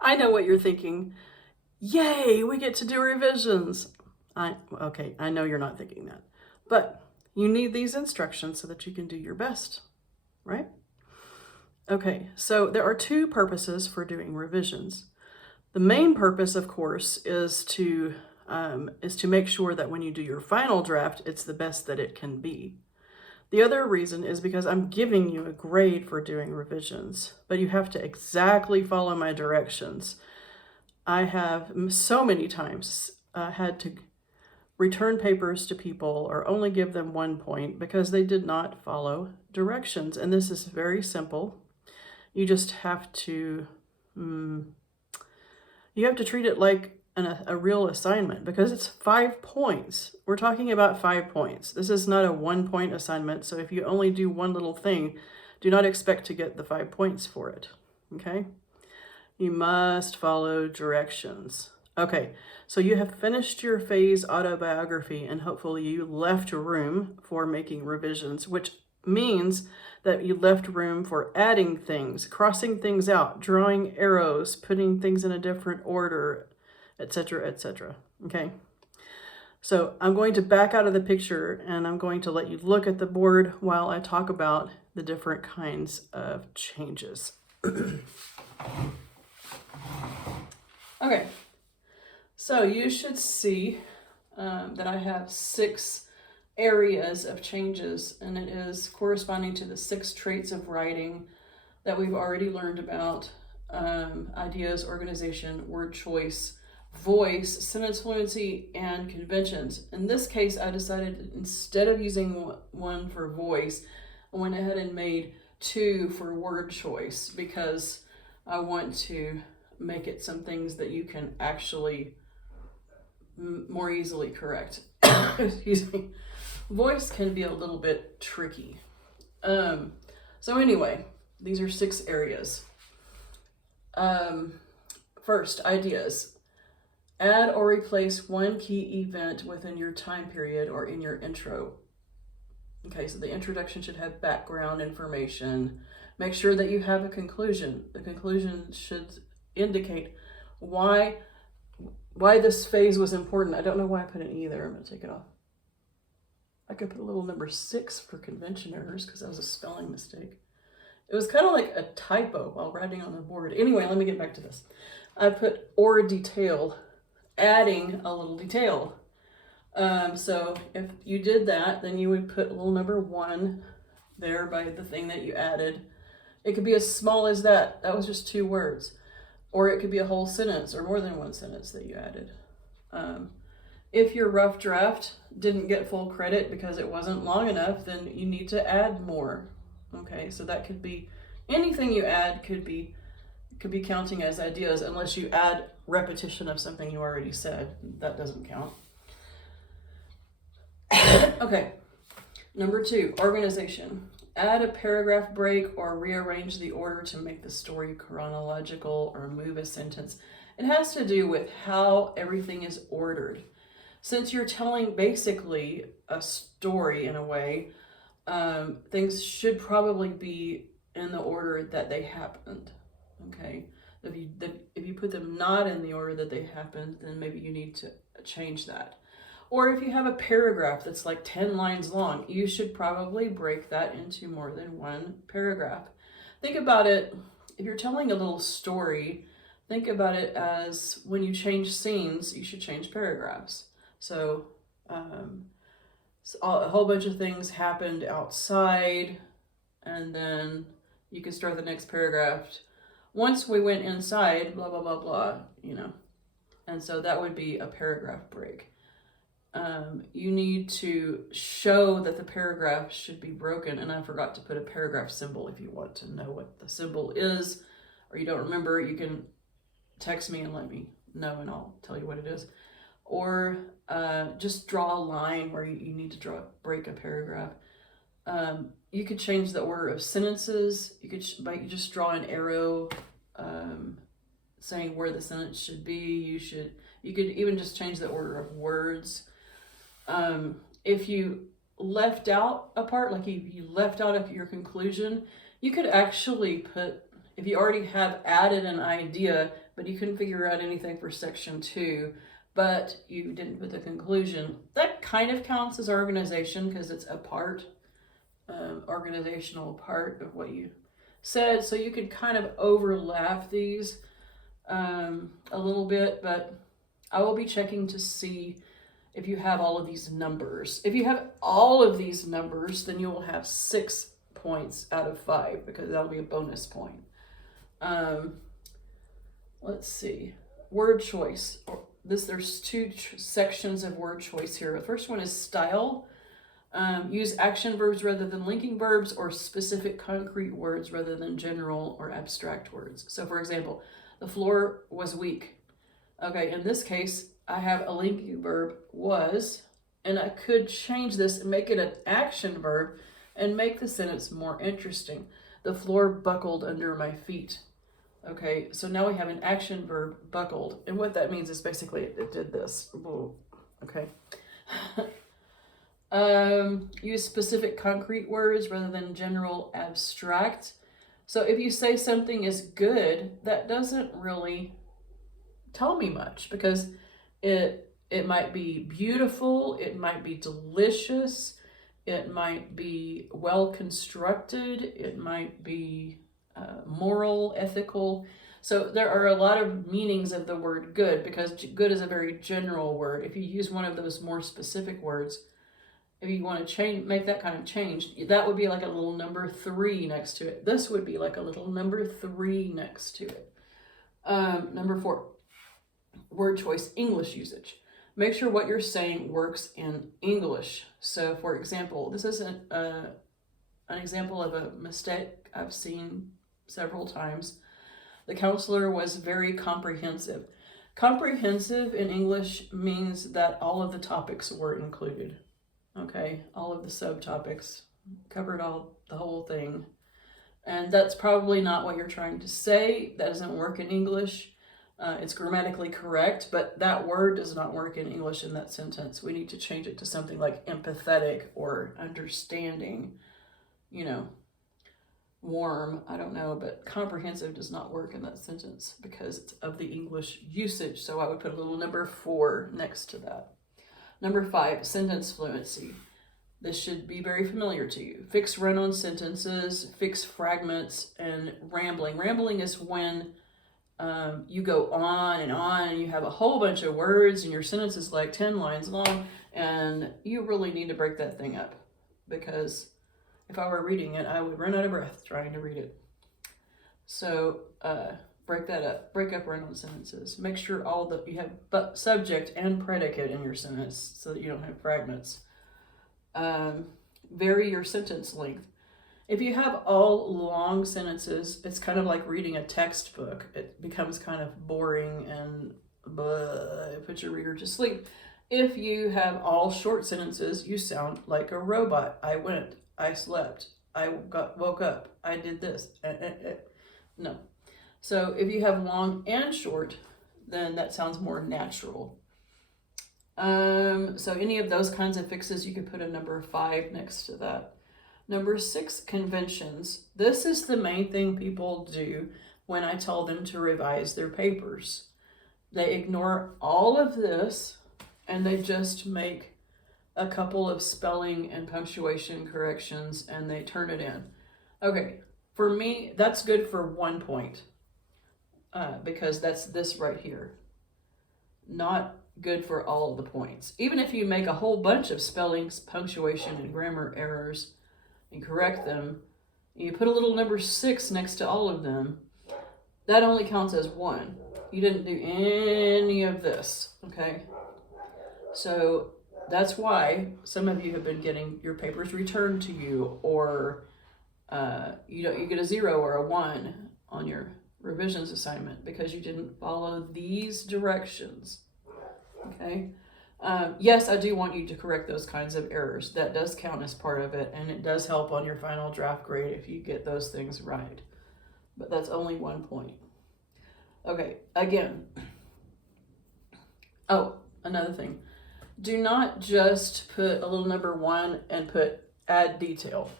I know what you're thinking. Yay, we get to do revisions. Okay, I know you're not thinking that. But you need these instructions so that you can do your best, right? Okay, so there are two purposes for doing revisions. The main purpose, of course, is to make sure that when you do your final draft, it's the best that it can be. The other reason is because I'm giving you a grade for doing revisions, but you have to exactly follow my directions. I have so many times had to return papers to people or only give them 1 point because they did not follow directions. And this is very simple. You just have to, treat it like a real assignment because it's 5 points. We're talking about 5 points. This is not a 1 point assignment. So if you only do one little thing, do not expect to get the 5 points for it. Okay? You must follow directions. Okay, so you have finished your phase autobiography and hopefully you left room for making revisions, which means that you left room for adding things, crossing things out, drawing arrows, putting things in a different order, etc., etc. Okay, so I'm going to back out of the picture and I'm going to let you look at the board while I talk about the different kinds of changes. Okay, so you should see that I have 6 areas of changes, and it is corresponding to the 6 traits of writing that we've already learned about: ideas, organization, word choice, voice, sentence fluency, and conventions. In this case, I decided instead of using 1 for voice, I went ahead and made 2 for word choice because I want to make it some things that you can actually more easily correct. Excuse me. Voice can be a little bit tricky. So anyway, these are 6 areas. First, ideas. Add or replace 1 key event within your time period or in your intro. Okay, so the introduction should have background information. Make sure that you have a conclusion. The conclusion should indicate why this phase was important. I don't know why I put an E there. I'm going to take it off. I could put a little number 6 for convention errors because that was a spelling mistake. It was kind of like a typo while writing on the board. Anyway, let me get back to this. I put or detail, adding a little detail. So if you did that, then you would put a little number 1 there by the thing that you added. It could be as small as that. That was just 2 words. Or it could be a whole sentence or more than 1 sentence that you added. If your rough draft didn't get full credit because it wasn't long enough, then you need to add more. Okay, so that could be anything you add could be counting as ideas unless you add repetition of something you already said. That doesn't count. Okay, number 2, organization. Add a paragraph break or rearrange the order to make the story chronological or move a sentence. It has to do with how everything is ordered. Since you're telling basically a story in a way, things should probably be in the order that they happened. Okay, if you put them not in the order that they happened, then maybe you need to change that. Or if you have a paragraph that's like 10 lines long, you should probably break that into more than 1 paragraph. Think about it, if you're telling a little story, think about it as when you change scenes, you should change paragraphs. So a whole bunch of things happened outside, and then you can start the next paragraph. Once we went inside, blah, blah, blah, blah, And so that would be a paragraph break. You need to show that the paragraph should be broken, and I forgot to put a paragraph symbol. If you want to know what the symbol is or you don't remember, you can text me and let me know and I'll tell you what it is. Or just draw a line where you need to break a paragraph. You could change the order of sentences. You could just draw an arrow saying where the sentence should be. You could even just change the order of words. If you left out a part, like you left out of your conclusion, you could actually put if you already have added an idea, but you couldn't figure out anything for section 2, but you didn't put the conclusion, that kind of counts as organization because it's a part, organizational part of what you said. So you could kind of overlap these a little bit, but I will be checking to see if you have all of these numbers. If you have all of these numbers, then you will have 6 points out of 5 because that'll be a bonus point. Let's see. Word choice. There's 2 sections of word choice here. The first one is style. Use action verbs rather than linking verbs, or specific concrete words rather than general or abstract words. So for example, the floor was weak. Okay, in this case, I have a linking verb, was, and I could change this and make it an action verb and make the sentence more interesting. The floor buckled under my feet. Okay, so now we have an action verb, buckled, and what that means is basically it did this. Okay. Use specific concrete words rather than general abstract. So if you say something is good, that doesn't really tell me much, because it might be beautiful, it might be delicious, it might be well constructed, it might be moral, ethical. So there are a lot of meanings of the word good, because good is a very general word. If you use one of those more specific words, if you want to make that kind of change, that would be like a little number 3 next to it. This would be like a little number 3 next to it. Number 4, word choice, English usage. Make sure what you're saying works in English. So for example, this is an example of a mistake I've seen several times. The counselor was very comprehensive. Comprehensive in English means that all of the topics were included. Okay, all of the subtopics covered the whole thing. And that's probably not what you're trying to say. That doesn't work in English. It's grammatically correct, but that word does not work in English in that sentence. We need to change it to something like empathetic or understanding, warm, I don't know, but comprehensive does not work in that sentence because it's of the English usage. So I would put a little number 4 next to that. Number 5, sentence fluency. This should be very familiar to you. Fixed run-on sentences, fixed fragments, and rambling. Rambling is when you go on, and you have a whole bunch of words, and your sentence is like 10 lines long, and you really need to break that thing up, because if I were reading it, I would run out of breath trying to read it. So break that up. Break up run-on sentences. Make sure you have subject and predicate in your sentence so that you don't have fragments. Vary your sentence length. If you have all long sentences, it's kind of like reading a textbook. It becomes kind of boring and put your reader to sleep. If you have all short sentences, you sound like a robot. I went, I slept, I woke up, I did this. No. So if you have long and short, then that sounds more natural. So any of those kinds of fixes, you could put a number 5 next to that. Number 6, conventions. This is the main thing people do when I tell them to revise their papers. They ignore all of this and they just make a couple of spelling and punctuation corrections and they turn it in. Okay, for me, that's good for 1 point because that's this right here. Not good for all of the points. Even if you make a whole bunch of spellings, punctuation, and grammar errors and correct them, and you put a little number 6 next to all of them, that only counts as 1. You didn't do any of this, okay? So that's why some of you have been getting your papers returned to you, or you get a 0 or a 1 on your revisions assignment because you didn't follow these directions, okay? Yes, I do want you to correct those kinds of errors. That does count as part of it, and it does help on your final draft grade if you get those things right. But that's only 1 point. Okay, again. Oh, another thing. Do not just put a little number 1 and put add detail.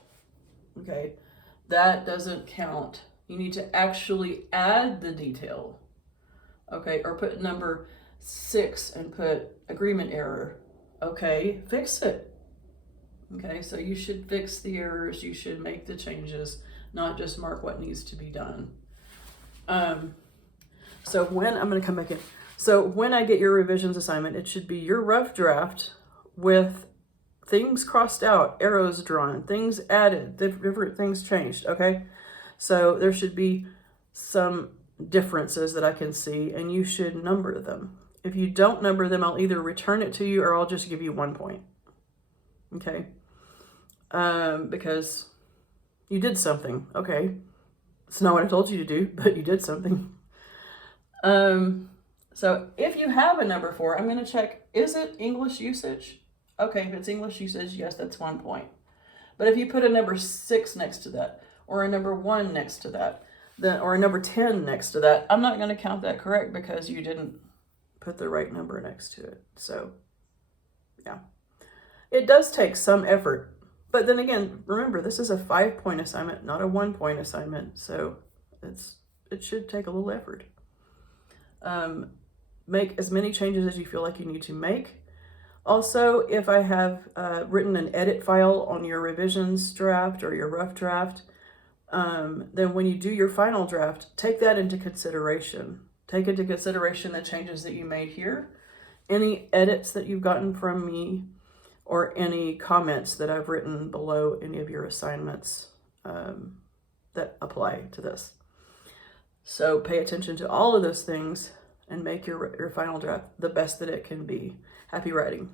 Okay, that doesn't count. You need to actually add the detail, okay? Or put number 6 and put agreement error, okay? Fix it, okay? So you should fix the errors, you should make the changes, not just mark what needs to be done. So when, I'm gonna come back in. So when I get your revisions assignment, it should be your rough draft with things crossed out, arrows drawn, things added, different things changed, okay? So there should be some differences that I can see, and you should number them. If you don't number them, I'll either return it to you or I'll just give you 1 point, okay? Because you did something, okay? It's not what I told you to do, but you did something. So if you have a number 4, I'm going to check, is it English usage? Okay, if it's English usage, yes, that's 1 point. But if you put a number 6 next to that, or a number 1 next to that, then, or a number 10 next to that, I'm not going to count that correct because you didn't put the right number next to it. So, yeah. It does take some effort. But then again, remember, this is a 5-point assignment, not a 1-point assignment. So it should take a little effort. Make as many changes as you feel like you need to make. Also, if I have written an edit file on your revisions draft or your rough draft, then when you do your final draft, take that into consideration. Take into consideration the changes that you made here, any edits that you've gotten from me, or any comments that I've written below any of your assignments that apply to this. So pay attention to all of those things and make your final draft the best that it can be. Happy writing.